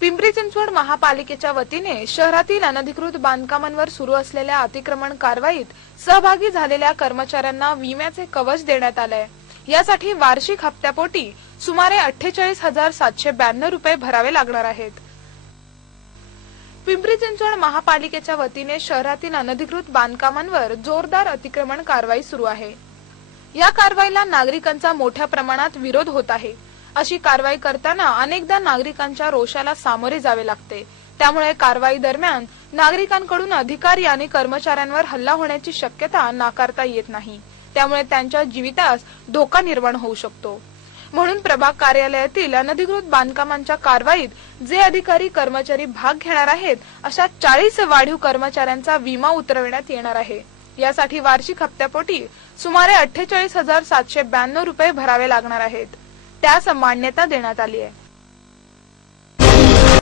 पिंपरी चिंचवड महापालिकेच्या वतीने शहरातील अनधिकृत बांधकामांवर सुरू असलेल्या अतिक्रमण कारवाईत सहभागी झालेल्या कर्मचाऱ्यांना विम्याचे कवच देण्यात आलंय. यासाठी वार्षिक हप्त्यापोटी सुमारे अठ्ठेचाळीस हजार सातशे ब्याण्णव रुपये भरावे लागणार आहेत. पिंपरी चिंचवड महापालिकेच्या वतीने शहरातील अनधिकृत बांधकामांवर जोरदार अतिक्रमण कारवाई सुरू आहे. या कारवाईला नागरिकांचा मोठ्या प्रमाणात विरोध होत आहे. अशी कारवाई करताना अनेकदा नागरिकांच्या रोषाला सामोरे जावे लागते. त्यामुळे कारवाई दरम्यान नागरिकांकडून अधिकारी आणि कर्मचाऱ्यांवर हल्ला होण्याची शक्यता नाकारता येत नाही. त्यामुळे त्यांच्या जीवितास धोका निर्माण होऊ शकतो. म्हणून प्रभाग कार्यालयातील अनधिकृत बांधकामांच्या कारवाईत जे अधिकारी कर्मचारी भाग घेणार आहेत अशा चाळीस वाढीव कर्मचाऱ्यांचा विमा उतरविण्यात येणार आहे. यासाठी वार्षिक हप्त्यापोटी सुमारे अठ्ठेचाळीस हजार सातशे ब्याण्णव रुपये भरावे लागणार आहेत. त्यास मान्यता देण्यात आली आहे.